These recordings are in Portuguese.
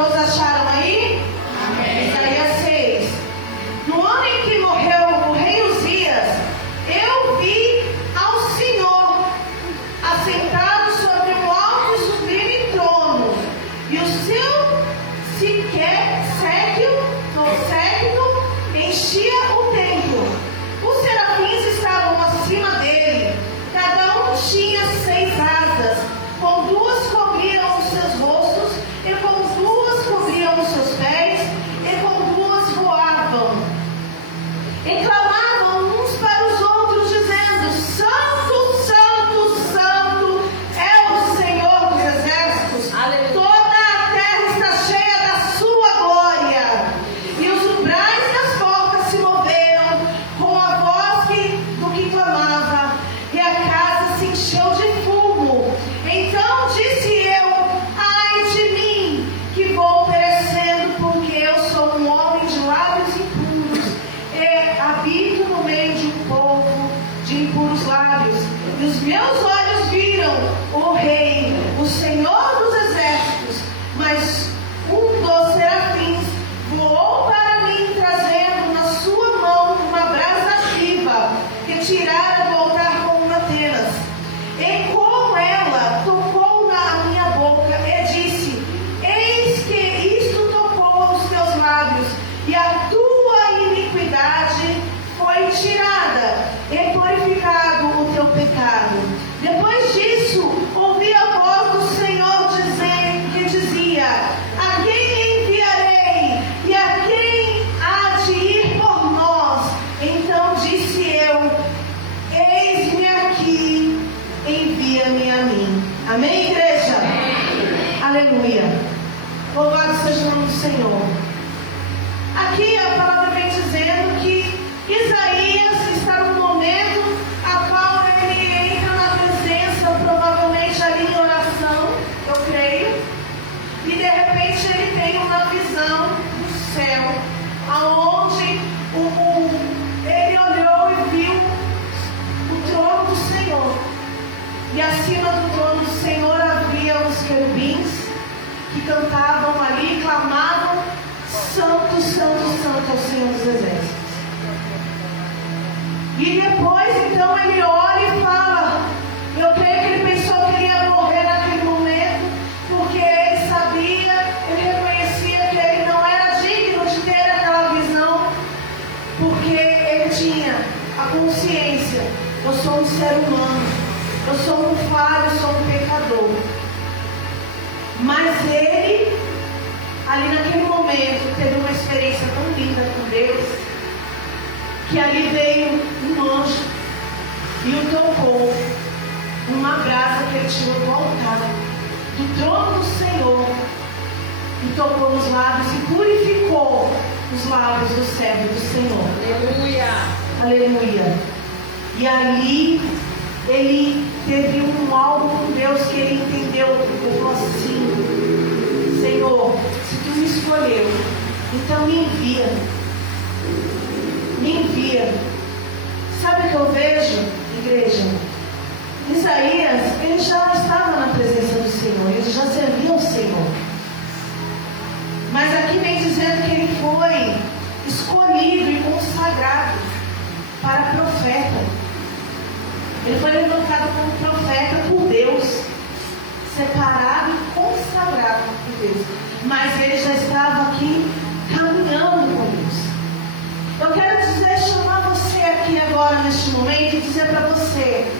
Todos acharam aí? Amém. Isaías 6. No ano em que morreu o rei Uzias, eu vi ao Senhor assentado sobre um alto e sublime trono, e o seu séquito enchia o templo. Os serafins estavam acima dele, cada um tinha 6 asas, com 2 cobriam os seus rostos, e com 2 cobriam os seus pés, e com 2 voavam. E clamavam uns para os outros, dizendo: Santo, Santo, Santo é o Senhor dos exércitos. Aleluia. Toda a terra está cheia da sua glória. E os umbrais das portas se moveram com a voz do que clamava, e a casa se encheu de fumo. Então disse eu: ai de mim, que vou perecendo, porque eu sou um homem de lábios impuros, e habito no meio de um povo de impuros lábios. E os meus olhos viram o Rei, o Senhor dos exércitos. Mas um dos serafins voou para mim, trazendo na sua mão uma brasa viva, que tirara do altar com antenas. E com ela tocou na minha boca e disse: eis que isto tocou os teus lábios, e a tua iniquidade foi tirada, e purificado o teu pecado. Depois disso, ouvi a voz do Senhor que dizia: a quem enviarei? E a quem há de ir por nós? Então disse eu: eis-me aqui, envia-me a mim. Amém, igreja? Amém. Aleluia. Louvado seja o nome do Senhor. Aqui a palavra vem dizendo que Isaías está no momento a qual ele entra na presença, provavelmente ali em oração, eu creio, e de repente ele tem uma visão do céu, aonde ele olhou e viu o trono do Senhor, e acima do trono do Senhor havia os querubins que cantavam ali, clamavam: Santo, Santo, Santo é o Senhor dos exércitos. E depois então ele olha e fala, eu creio que ele pensou que ele ia morrer naquele momento, porque ele sabia, ele reconhecia que ele não era digno de ter aquela visão, porque ele tinha a consciência: eu sou um ser humano, eu sou um falho, eu sou um pecador. Mas ele, ali naquele momento, teve uma experiência tão linda com Deus, que ali veio um anjo e o tocou numa brasa que ele tirou do altar, do trono do Senhor, e tocou nos lábios e purificou os lábios do servo do Senhor. Aleluia. Aleluia. E ali ele teve algo com Deus que ele entendeu. Ele falou assim: Senhor, se tu me escolheu, então me envia. Me envia. Sabe o que eu vejo, igreja? Isaías, ele já estava na presença do Senhor, ele já servia ao Senhor. Mas aqui vem dizendo que ele foi escolhido e consagrado para profeta. Ele foi levantado como profeta por Deus, separado e consagrado por Deus. Mas ele já estava aqui caminhando com Deus. Eu quero chamar você aqui agora, neste momento, e dizer para você: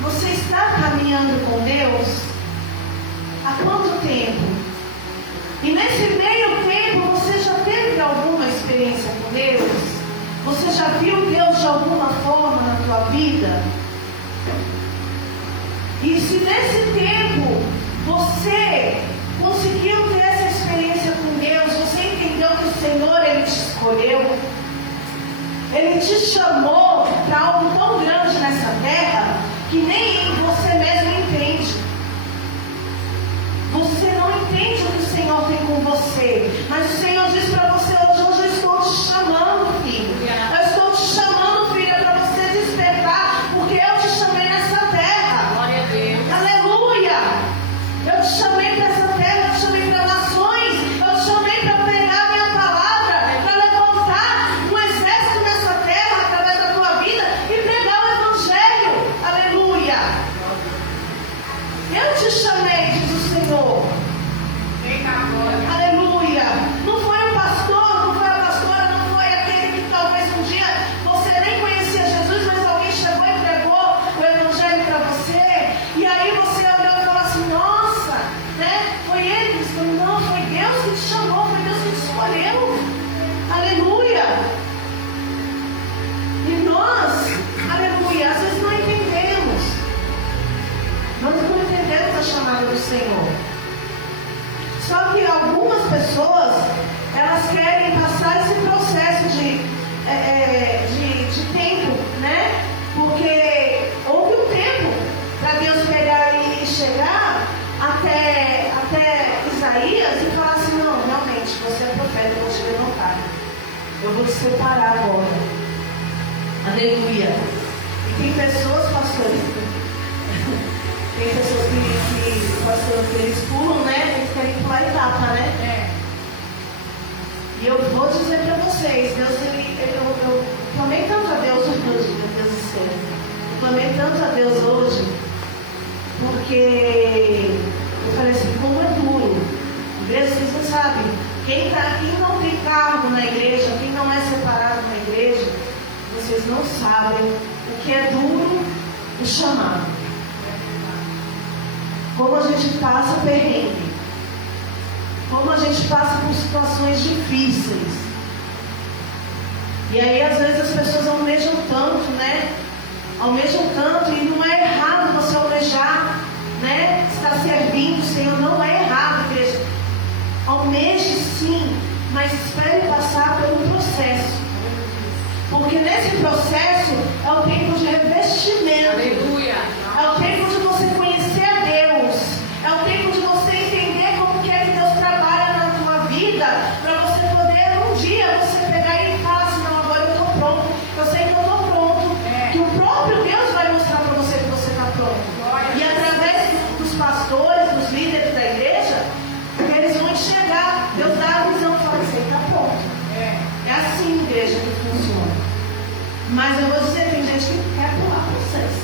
você está caminhando com Deus? Há quanto tempo? E nesse meio tempo, você já teve alguma experiência com Deus? Você já viu Deus de alguma forma na tua vida? E se nesse tempo você conseguiu ter essa experiência com Deus, você entendeu que o Senhor, Ele te escolheu, Ele te chamou para algo tão grande nessa terra, que nem você mesmo entende. Você não entende o que o Senhor tem com você, mas o Senhor diz para você hoje: eu estou te chamando, filho. Eu estou te chamando, filha, para você despertar, porque eu te chamei nessa terra. Glória a Deus. Aleluia! Eu te chamei para Só que algumas pessoas, elas querem passar esse processo de tempo, né? Porque houve um tempo para Deus pegar e chegar até Isaías e falar assim: não, realmente, você é profeta, eu vou te levantar, eu vou te separar agora. Aleluia. E tem pessoas, pastores, tem pessoas que pastor, eles pulam, né? Eles querem pular etapa, né? E eu vou dizer para vocês, Deus, eu clamei tanto a Deus hoje, meu Deus do céu. Eu clamei tanto a Deus hoje, porque eu falei assim, como é duro. Igreja, vocês não sabem. Quem não tem cargo na igreja, quem não é separado na igreja, vocês não sabem o que é duro o chamado. Como a gente passa perrengue. Como a gente passa por situações difíceis. E aí às vezes as pessoas almejam tanto, né? Almejam tanto, e não é errado você almejar, né? Estar servindo o Senhor, não é errado, igreja. Almeje sim, mas espere passar pelo processo. Porque nesse processo é o tempo de revestimento. Aleluia. É o tempo de você conhecer a Deus. É o tempo de você entender como que é que Deus trabalha na tua vida, para você poder um dia você pegar e falar assim, não, agora eu estou pronto. Eu sei que eu estou pronto. Que o próprio Deus vai mostrar para você que você está pronto. E através dos pastores, dos líderes da igreja, eles vão enxergar. Deus dá a visão e fala assim, está pronto. É assim, igreja, que funciona. Mas eu vou dizer, tem gente que quer pular processo.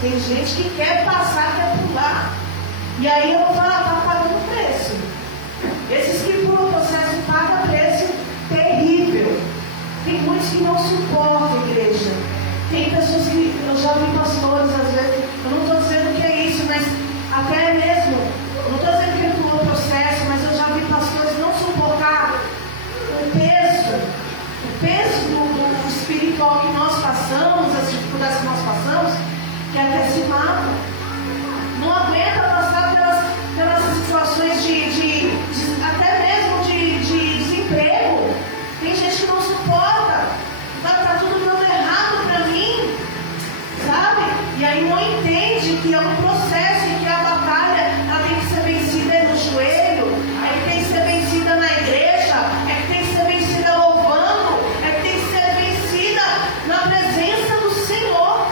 Tem gente que quer passar, quer pular. E aí eu vou falar, está pagando preço. Esses que pulam o processo pagam preço terrível. Tem muitos que não suportam, igreja. Tem pessoas que, eu já vi pastores às vezes, eu não estou dizendo que é isso, mas até mesmo, eu não estou dizendo que ele pulou o processo, mas eu já vi pastores não suportar o peso do espiritual que nós passamos, as dificuldades que nós passamos, que até se matam. Não aguenta passar pelas situações até mesmo de desemprego. Tem gente que não suporta. Está tudo dando errado para mim, sabe? E aí não entende que é um processo e que a batalha ela tem que ser vencida no joelho, é que tem que ser vencida na igreja, é que tem que ser vencida louvando, é que tem que ser vencida na presença do Senhor.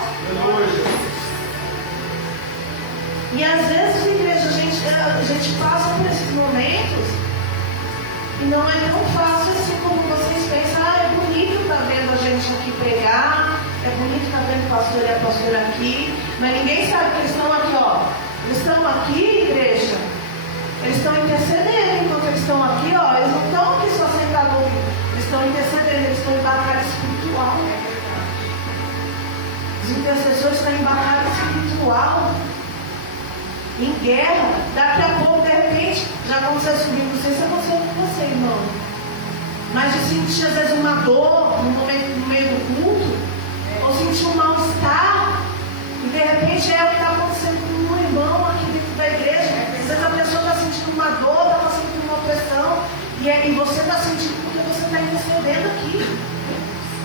E às vezes, igreja, a gente passa por esses momentos e não é tão fácil assim como vocês pensam. Ah, é bonito estar vendo a gente aqui pregar, é bonito estar vendo o pastor e a pastora aqui, mas ninguém sabe que eles estão aqui, ó. Eles estão aqui, igreja, eles estão intercedendo enquanto eles estão aqui, ó. Eles não estão aqui só sentados ouvindo, eles estão intercedendo, eles estão em batalha espiritual. Os intercessores estão em batalha espiritual, em guerra. Daqui a pouco, de repente, já aconteceu comigo, não sei se aconteceu com você, irmão, mas de sentir às vezes uma dor no meio do culto, ou sentir um mal-estar, e de repente é o que está acontecendo com um irmão aqui dentro da igreja. Às vezes a pessoa está sentindo uma dor, está sentindo uma opressão, e você está sentindo porque você está intercedendo aqui.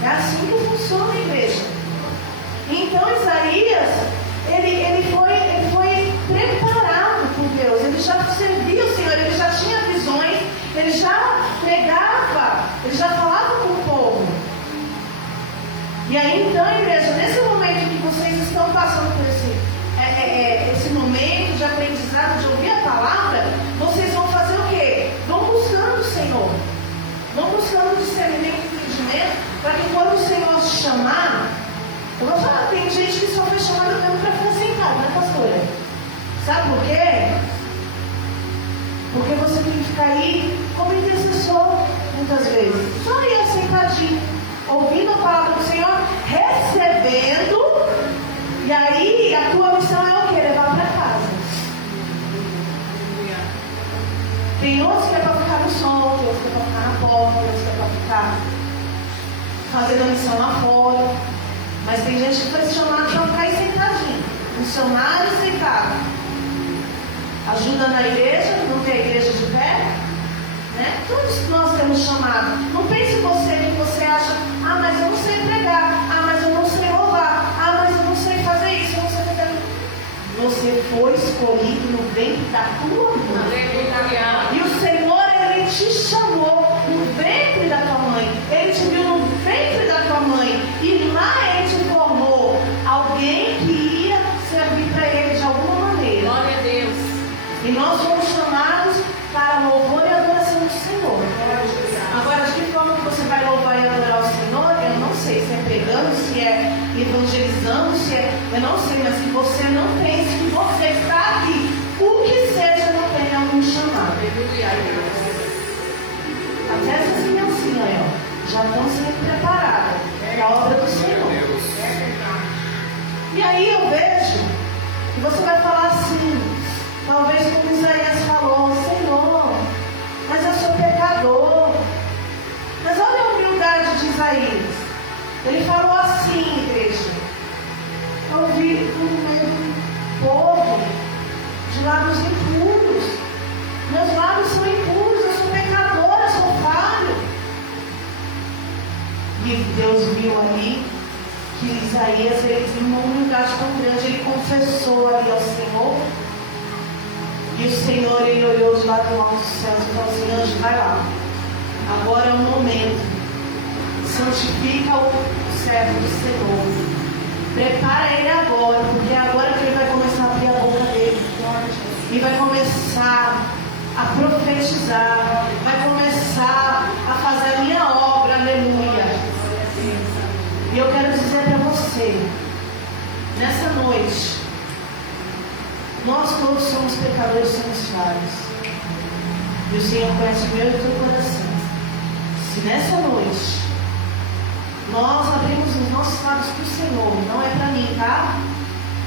É assim que funciona a igreja. Então Isaías, ele foi preparado por Deus, ele já servia o Senhor, ele já tinha visões, ele já pregava, ele já falava com o povo. E aí então, igreja, nesse momento que vocês estão passando por esse momento de aprendizado, de ouvir a palavra, vocês vão fazer o quê? Vão buscando o Senhor, vão buscando discernimento e entendimento, para que quando o Senhor te chamar, eu vou falar, tem gente que só foi chamada mesmo para ficar sentado, né, pastora? Sabe por quê? Porque você tem que ficar aí como intercessor, muitas vezes. Só aí sentadinho, ouvindo a palavra do Senhor, recebendo, e aí a tua missão é o quê? Levar para casa. Tem outros que é para ficar no sol, tem outros que é para ficar na porta, tem outros que é para ficar fazendo a missão lá fora. Mas tem gente que foi chamada para ficar aí sentadinho, funcionário sentado. Ajuda na igreja, não tem a igreja de pé, escolhido no ventre da tua mãe. E o Senhor, Ele te chamou no ventre da tua mãe. Ele te viu no ventre da tua mãe. E lá Ele te formou alguém que ia servir para Ele de alguma maneira. Glória a Deus. E nós fomos chamados para louvor e adoração do Senhor. Agora, de que forma que você vai louvar e adorar o Senhor? Eu não sei se é pregando, se é evangelizando, se é... Eu não sei, mas que você não pense que você está aqui. O que seja, não tem algum chamado. Até essas criancinhas aí, ó, já estão sendo preparadas para a obra do Senhor. E aí eu vejo que você vai falar assim, talvez como Isaías falou, Senhor, mas eu sou pecador. Mas olha a humildade de Isaías. Ele falou assim, igreja: eu vivo no meio do povo de lábios impuros. Meus lábios são impuros, eu sou pecadora, eu sou falho. E Deus viu ali que Isaías, ele tinha uma humildade tão grande, ele confessou ali ao Senhor. E o Senhor, Ele olhou de lá do alto dos céus e falou assim: anjo, vai lá. Agora é o momento. Santifica o servo do Senhor. Prepara ele agora, porque é agora que ele vai começar a abrir a boca dele. E vai começar a profetizar. Vai começar a fazer a minha obra. Aleluia. E eu quero dizer para você, nessa noite, nós todos somos pecadores, somos falhos. E o Senhor conhece o meu e o teu coração. Se nessa noite nós abrimos os nossos lábios para o Senhor, não é para mim, tá?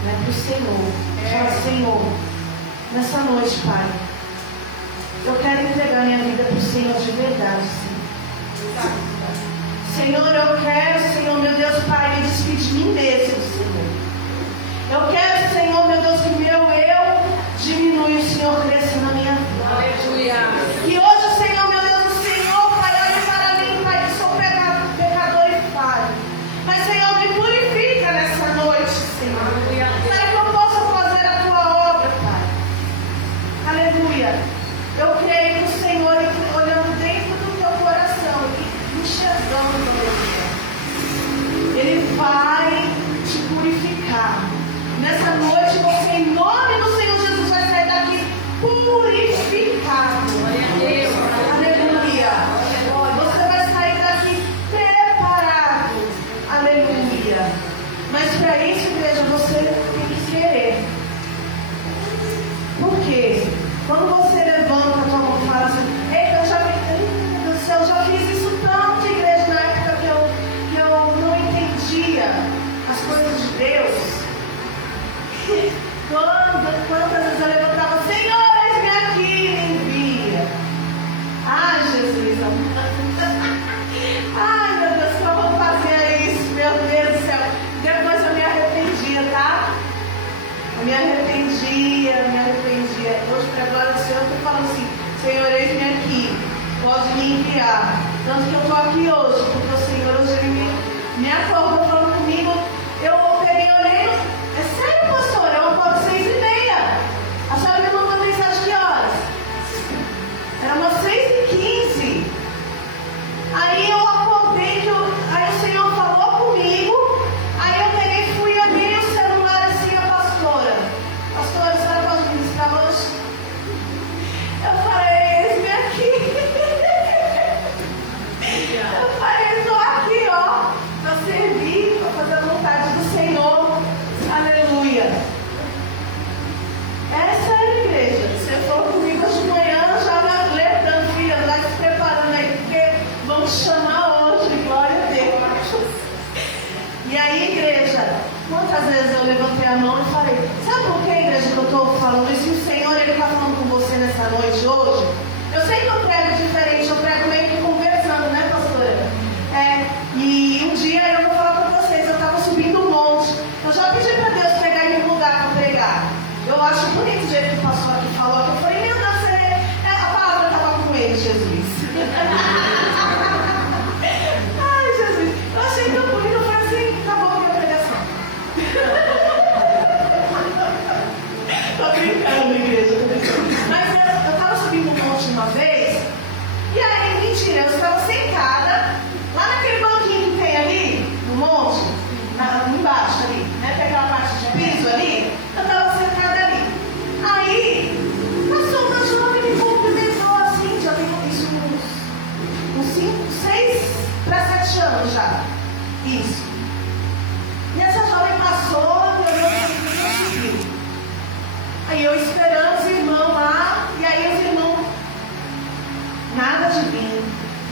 Não é para o Senhor. Fala: Senhor, nessa noite, Pai, eu quero entregar minha vida para o Senhor de verdade, Senhor. Senhor, eu quero, Senhor, meu Deus, Pai, me despedir de mim mesmo, Senhor. Eu quero, Senhor, meu Deus, que o meu eu diminui, o Senhor cresça na minha vida. Aleluia. Que hoje, Senhor, meu Deus, o Senhor, Pai, olhe para mim, Pai, que sou pecador e falho. Mas, Senhor, me purifica nessa noite, Senhor. Para que eu possa fazer a tua obra, Pai. Aleluia. Eu creio que o Senhor, olhando dentro do teu coração e enxergando, Ele vai te purificar. Nessa noite, você, em nome do Senhor Jesus, vai sair daqui purificado. Glória a Deus. Aleluia. Você vai sair daqui preparado. Aleluia. Mas para isso, igreja, você tem que querer. Por quê? Quando você levanta a tua mão e fala assim: eita, meu Deus do céu, eu já fiz isso tanto, igreja, na época que eu não entendia as coisas de Deus. Quantas vezes eu levantava: Senhor, eis-me aqui, me envia. Ai, Jesus. Ai, meu Deus, como eu fazia isso, meu Deus do céu. Depois eu me arrependia, tá? Eu me arrependia. Hoje, para a glória do Senhor, eu estou falando assim: Senhor, eis-me aqui, pode me enviar. Tanto que eu estou aqui hoje, porque o Senhor hoje ele me acordou falando comigo. Eu peguei, olhei, é sério, pastor? Eu acordo 6h30. A senhora me mandou mensagem que horas? Era umas 6h15. Aí eu acordei, aí o Senhor falou comigo. Aí eu peguei e fui abrir o celular assim, a pastora: pastora, a senhora pode ministrar hoje? Eu falei: eis-me aqui. Eu falei: estou aqui, ó, para servir, para fazer a vontade do Senhor. Aleluia. Essa é a igreja. Você falou comigo hoje de manhã, já vai alertando, filha, vai se preparando aí, porque vamos chamar hoje. Glória a Deus. E aí, igreja, quantas vezes eu levantei a mão e falei: sabe por que, igreja, que eu estou falando isso? E o Senhor, Ele está falando com você nessa noite hoje. Eu sei que eu prego diferente, eu prego meio que conversando, né, pastora? E um dia eu vou falar para vocês, eu estava subindo um monte. Eu já pedi para Deus pegar e me mudar para pregar. Eu acho bonito o jeito que o pastor aqui falou, que eu falei: meu Deus, a palavra estava com ele, Jesus. Ai, Jesus, eu achei tão bonito, eu falei assim: acabou a minha pregação. Tô brincando.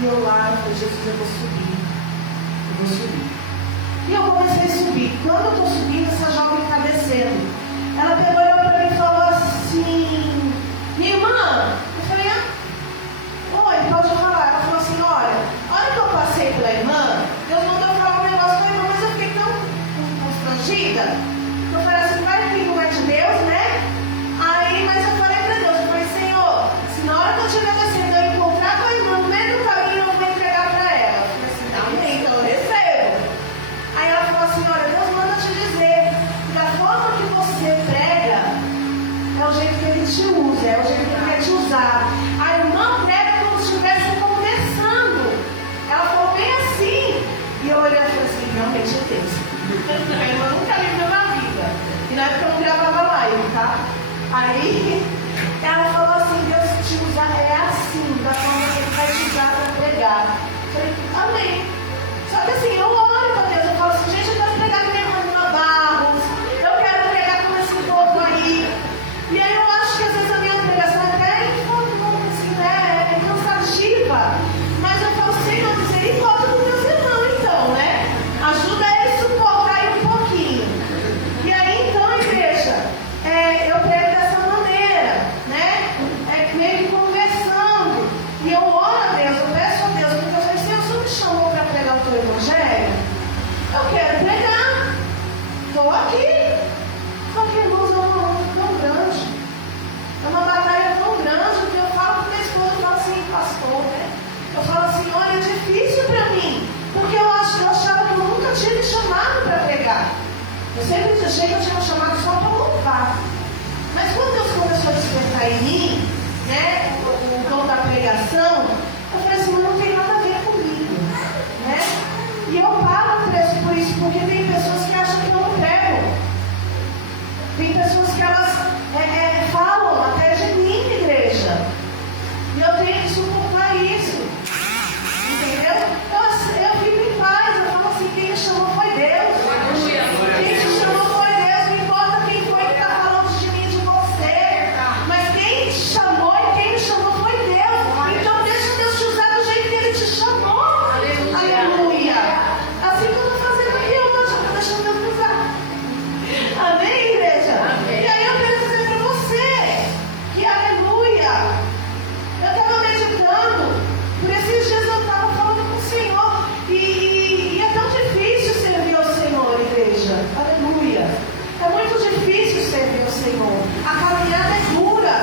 E eu lá, eu falei, Jesus, eu vou subir. E eu comecei a subir. Quando eu estou subindo, essa jovem está descendo. Ela pegou, olhou para mim e falou assim, minha irmã, eu falei, oi, pode falar. Ela falou assim, olha, a hora que eu passei pela irmã, Deus mandou falar um negócio com a irmã, mas eu fiquei tão constrangida. Eu falei assim, vai que não é de Deus, né? Aí, mas eu falei para Deus, eu falei, Senhor, se na hora que eu estiver descendo eu encontrar com a irmã no meio do caminho, eu vou entregar para ela. Eu falei assim, amém, então eu recebo. Aí ela falou assim, olha, Deus manda te dizer que da forma que você prega, é o jeito que Ele te usa, é o jeito que Ele quer te usar. A irmã prega como se estivesse conversando. Ela falou bem assim. E eu olhei e falei assim, realmente é Deus. A irmã nunca me viu na vida. E na época eu não gravava live, tá? Aí ela falou assim, Deus te usa é assim, da forma que Ele vai te usar para pregar. Eu falei, amém. Só que assim, eu oro para Deus, eu falo assim, gente, eu quero pregar com minha irmã Barros, eu quero pregar com esse povo aí. E aí eu acho que às vezes a minha pregação até assim, né, é cansativa. Mas eu falo, Senhor, misericórdia dos meus irmãos, então, né? Ajuda eles a suportar aí um pouquinho. E aí então, igreja, eu prego dessa maneira, né? Meio que conversando. E eu oro a Deus, eu peço a Deus, porque eu falei, Senhor, o Senhor me chamou para pregar o teu evangelho? Eu quero pregar. Estou aqui. Só que, irmãos, é uma luta tão grande. É uma batalha tão grande que eu falo com minha esposa, eu falo assim, pastor, né? Eu falo assim, olha, é difícil para mim. Porque eu achava que eu nunca tinha me chamado para pregar. Eu sempre achei que eu tinha me chamado só para louvar. Mas quando Deus começou a despertar em mim, né, o dom da pregação, eu falei assim, mas não tem nada a ver comigo, né? E eu pago preço por isso, porque tem pessoas que acham que eu não prego. Tem pessoas que elas falam até de mim, igreja. E eu tenho que suportar isso. Entendeu? Eu fico em paz, eu falo assim, quem me chamou foi Deus. Quem te chamou foi Deus, não importa quem foi que está falando de mim e de você. Mas quem te chamou e quem me chamou foi Deus. Então deixa Deus te usar do jeito que Ele te chamou. Aleluia. Assim que eu estou fazendo aqui hoje, eu estou deixando Deus me usar. Amém, igreja? Amém. E aí eu quero dizer para você que, aleluia, eu estava meditando, por esses dias eu estava falando com o Senhor, e é tão difícil servir ao Senhor, igreja. Aleluia. É muito difícil servir ao Senhor. A caminhada é dura.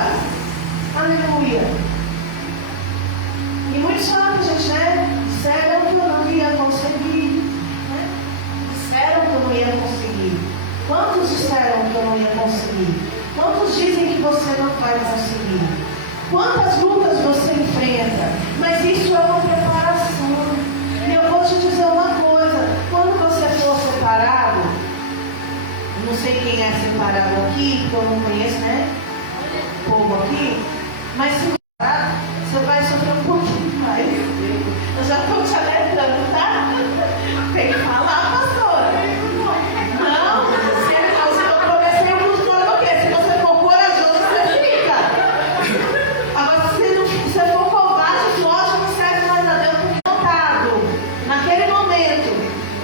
Aleluia. E muitos falam, gente, né? Disseram que eu não ia conseguir. Né? Disseram que eu não ia conseguir. Quantos disseram que eu não ia conseguir? Quantos dizem que você não vai conseguir? Quantas lutas você enfrenta? Mas isso é uma preparação. E eu vou te dizer uma coisa. Quando você for separado, não sei quem é separado aqui, porque eu não conheço, né? O povo aqui. Mas se separado, você vai sofrer um pouquinho mais. Eu já estou te alertando, tá? Tem que falar, pastora. Não, eu comecei o curso falando o quê? Se você for corajoso, você fica. Agora, se você for covarde, lógico, não serve mais a Deus, porque notado, naquele momento,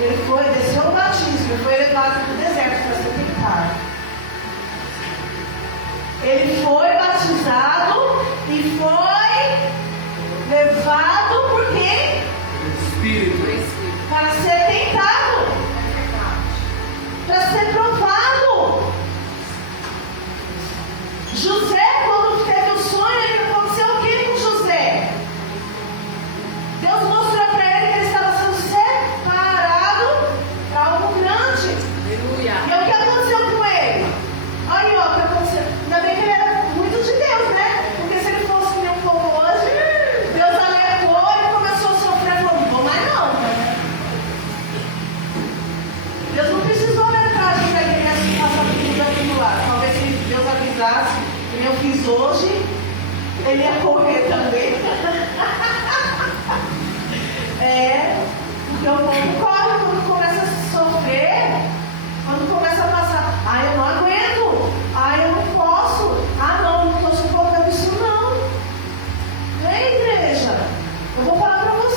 ele foi, desceu o batismo, foi levado para o deserto para ser tentado. Ele foi batizado e foi levado por quem? Espírito. Para ser tentado. Para ser provado. José, quando teve o sonho, aconteceu o que com José? Deus mostrou para ele que ele estava sendo separado para algo grande. Aleluia. E o que aconteceu com ele? Aí, ó, o que aconteceu? Ainda bem que ele era muito de Deus, né? Porque se ele fosse que nem um povo hoje, Deus alertou e começou a sofrer e falou, não vou mais não. Deus não precisou alertar para que ele ia passar por tudo aquilo lá. Talvez se Deus avisasse, como eu fiz hoje, ele ia correr também. Porque o povo corre quando começa a sofrer, quando começa a passar. Ah, eu não aguento. Ah, eu não posso. Ah, não estou suportando isso não. Igreja, eu vou falar para você.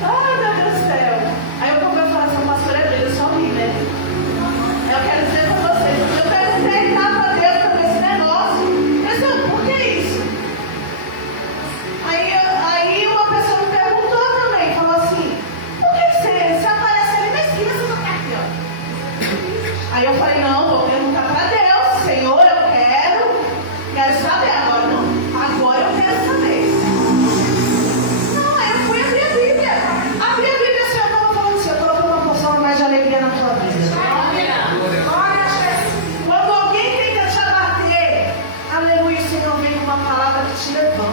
Ai, meu Deus do céu. Aí eu comecei a falar assim, pastor é Deus, eu só ri, né? Eu quero dizer pra vocês, eu perguntei lá pra Deus sobre esse negócio. Mas por que isso? Aí uma pessoa me perguntou também, falou assim, por que você aparece ali na esquina, você tá aqui, ó? Aí eu falei, não, vou perguntar pra Deus, Senhor, eu quero saber agora, não. Agora eu quero saber. Não, aí eu fui abrir a Bíblia. Abri a Bíblia, o Senhor estava falando assim, eu coloquei uma porção mais de alegria na tua vida. Quando alguém tenta te abater, aleluia, o Senhor vem com uma palavra que te levanta.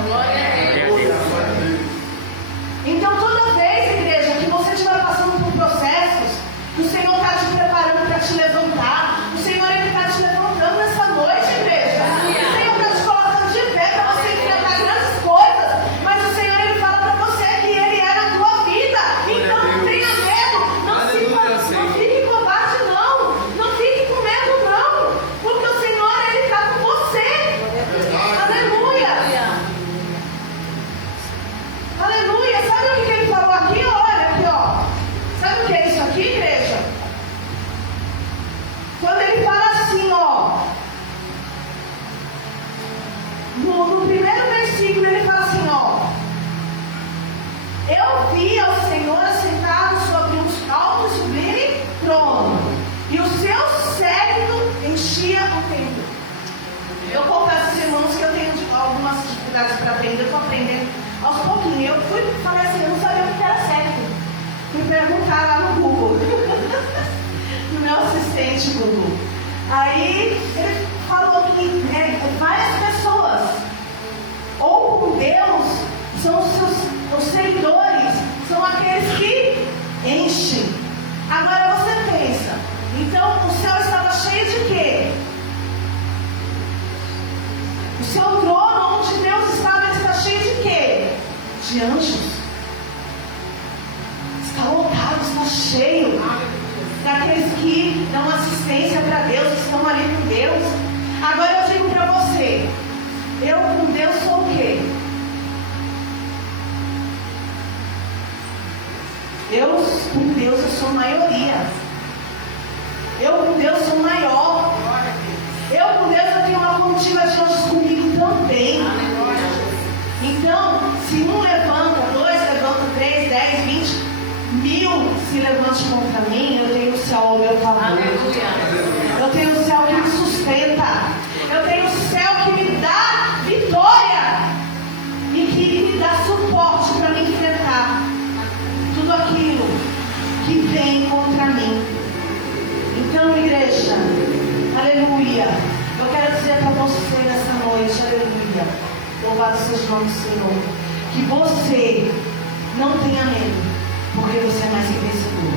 Então toda vez, igreja, que você estiver passando por processos, o Senhor está te preparando para te levantar. O Senhor está te levantando nessa noite, igreja. O Senhor está te colocando de pé para você enfrentar grandes coisas. Mas o Senhor, Ele fala para você que Ele é na tua vida. Então não tenha medo. Não fique covarde, não. Não fique com medo, não. Porque o Senhor, Ele está com você. Aleluia. Aleluia. Sabe o que Ele falou aqui? Olha aqui, ó. Sabe o que é isso aqui, igreja? Quando Ele fala assim, ó. No primeiro versículo Ele fala assim, ó. Eu vi ao Senhor assentado sobre um alto e sublime trono, e o seu séquito enchia o templo. Eu confesso, irmãos, que eu tenho algumas dificuldades para aprender. Eu estou aprendendo aos pouquinhos. Eu falei assim, eu não sabia o que era séquito. Fui perguntar lá no Google, no meu assistente Google. Aí ele falou que várias pessoas, ou com Deus, são os seguidores, são aqueles que enchem. Agora você pensa, então o céu estava cheio de quê? O seu trono, onde Deus estava, ele está cheio de quê? De anjos. Está lotado, está cheio daqueles que dão assistência para Deus, que estão ali com Deus. Agora eu digo para você, eu com Deus sou o quê? Com Deus eu sou maioria. Eu com Deus sou maior. Eu com Deus eu tenho uma comitiva de anjos comigo também. Então, se um levanta, dois levanta, 3, 10, 20, 1000 se levante contra mim, eu tenho o céu ao meu favor. Eu tenho o céu que me sustenta. Eu tenho o céu que me dá vitória e que me dá suporte para me enfrentar tudo aquilo que vem contra mim. Então, igreja, aleluia, eu quero dizer para você nessa noite, aleluia, louvado seja o nome do Senhor, que você não tenha medo, porque você é mais que vencedor.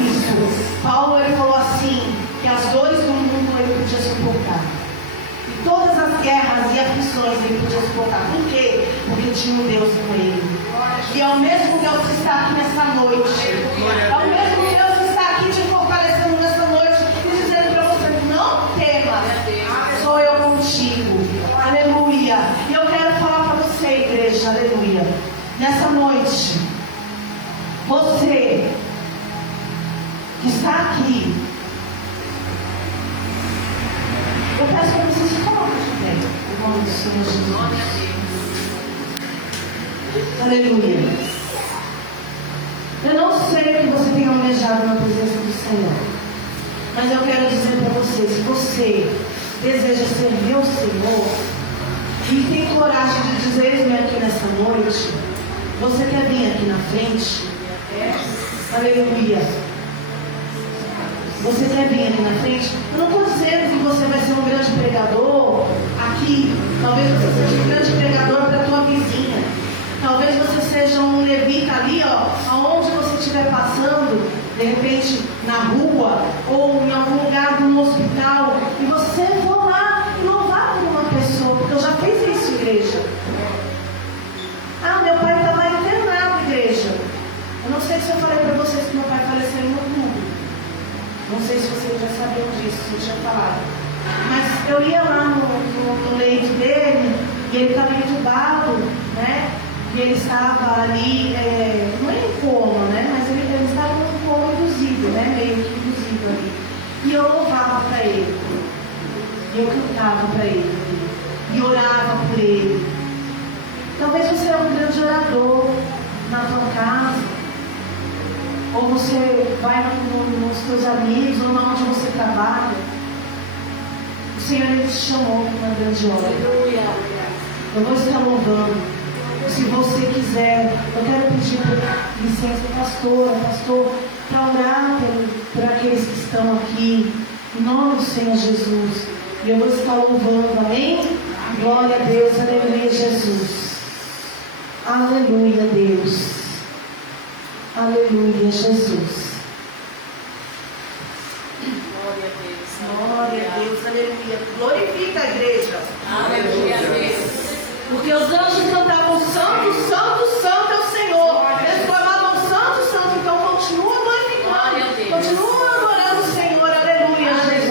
Isso. Paulo, ele falou assim, que as dores do mundo ele podia suportar. E todas as guerras e aflições ele podia suportar. Por quê? Porque tinha um Deus com ele. E é o mesmo Deus que está aqui nessa noite. É o mesmo Deus que está aqui te fortalecendo nessa noite e dizendo para você, não tema, sou eu contigo. Aleluia. E eu quero falar para você, igreja, aleluia. Nessa noite, você que está aqui, eu peço para você se colocar de pé, em nome do Senhor Jesus. Aleluia. Eu não sei o que você tem almejado na presença do Senhor, mas eu quero dizer para você, se você deseja servir o Senhor e tem coragem de dizer-me aqui nessa noite, você quer vir aqui na frente? Aleluia. Você quer vir aqui na frente? Eu não estou dizendo que você vai ser um grande pregador aqui. Talvez você seja um grande pregador para a tua vizinha. Talvez você seja um levita ali, ó, aonde você estiver passando, de repente na rua ou em algum lugar, num hospital, e você for lá e louvar por uma pessoa, porque eu já fiz isso, igreja. Ah, meu pai estava internado, igreja. Eu não sei se eu falei para vocês que meu pai faleceu em outubro. Não sei se vocês já sabiam disso, se eu tinha falado. Mas eu ia lá no leito dele, e ele estava entubado. ele estava ali, não é em coma, né? Mas ele estava num coma induzido, né? Meio que induzido ali. E eu louvava para ele. E eu cantava para ele. E orava por ele. Talvez você é um grande orador na tua casa. Ou você vai nos teus amigos, ou onde você trabalha. O Senhor, Ele te chamou para uma grande obra. Eu vou estar louvando. Se você quiser, eu quero pedir licença, pastor, para orar por aqueles que estão aqui, em nome do Senhor Jesus. E eu vou estar louvando, amém? Glória a Deus, aleluia, Jesus. Aleluia, Deus. Aleluia, Jesus. Glória a Deus, aleluia. Glorifica a igreja. Aleluia, Deus. Porque os anjos cantavam santo, santo, santo é o Senhor. Eles clamavam santo, santo. Então continua glorificando. Continua adorando o Senhor. Aleluia, Jesus.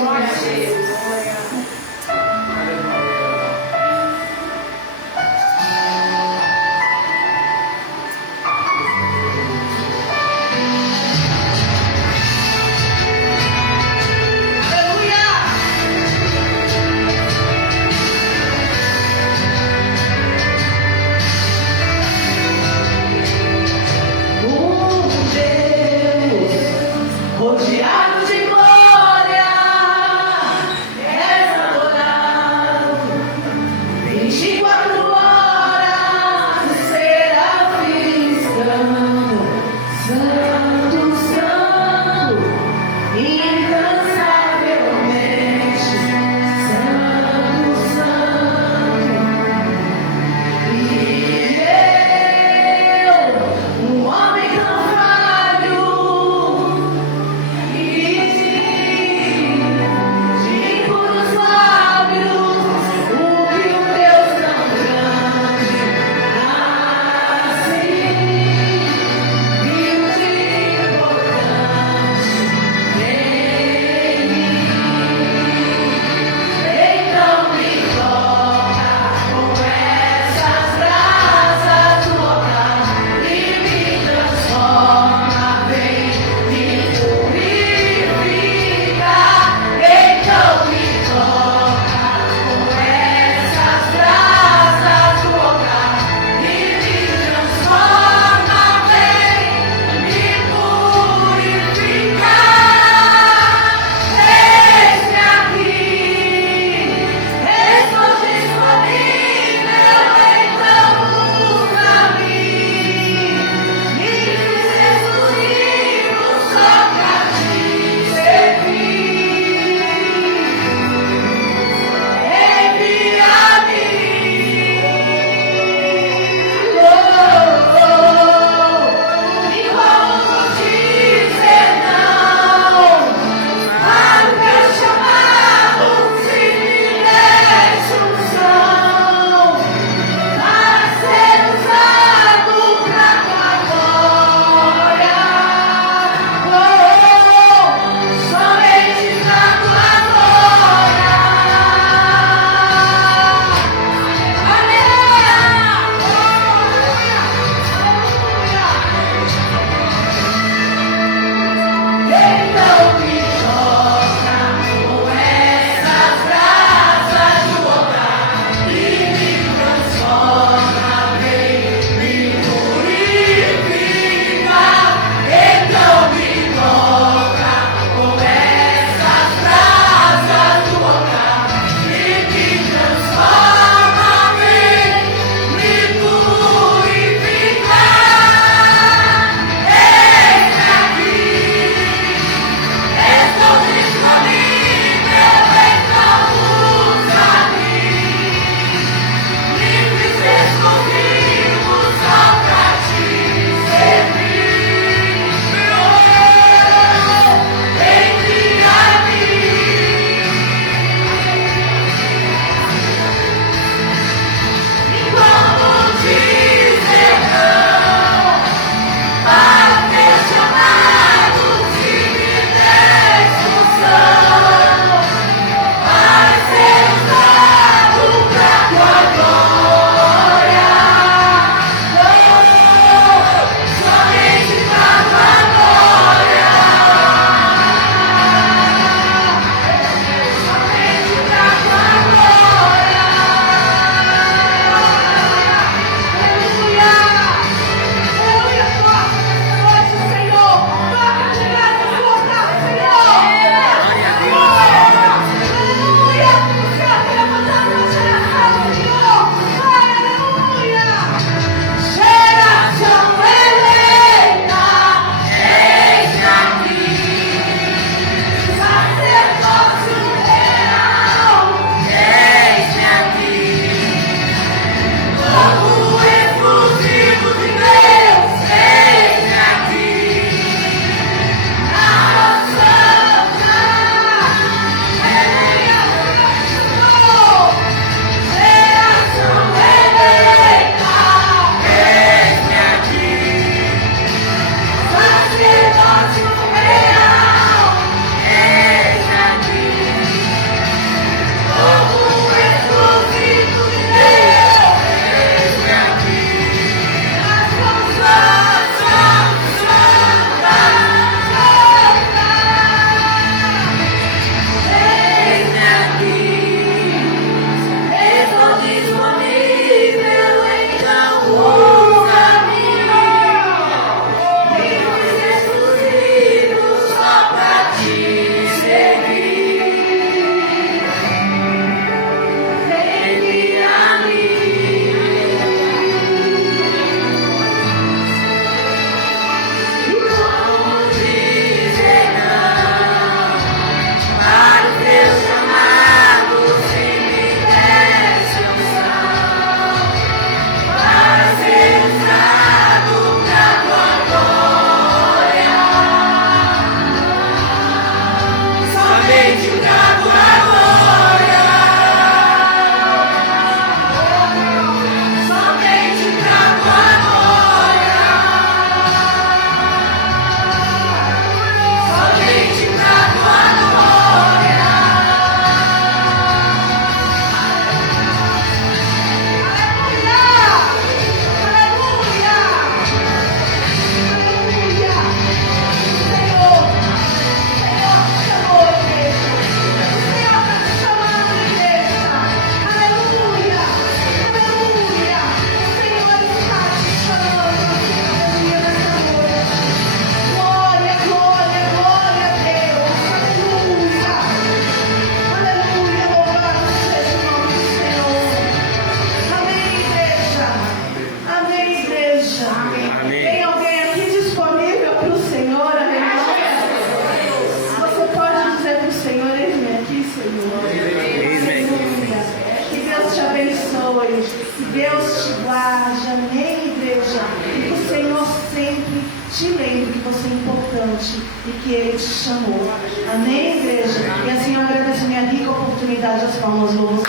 te lembre que você é importante e que Ele te chamou. Amém, igreja? E assim eu agradeço a minha rica oportunidade, as palmas, louvos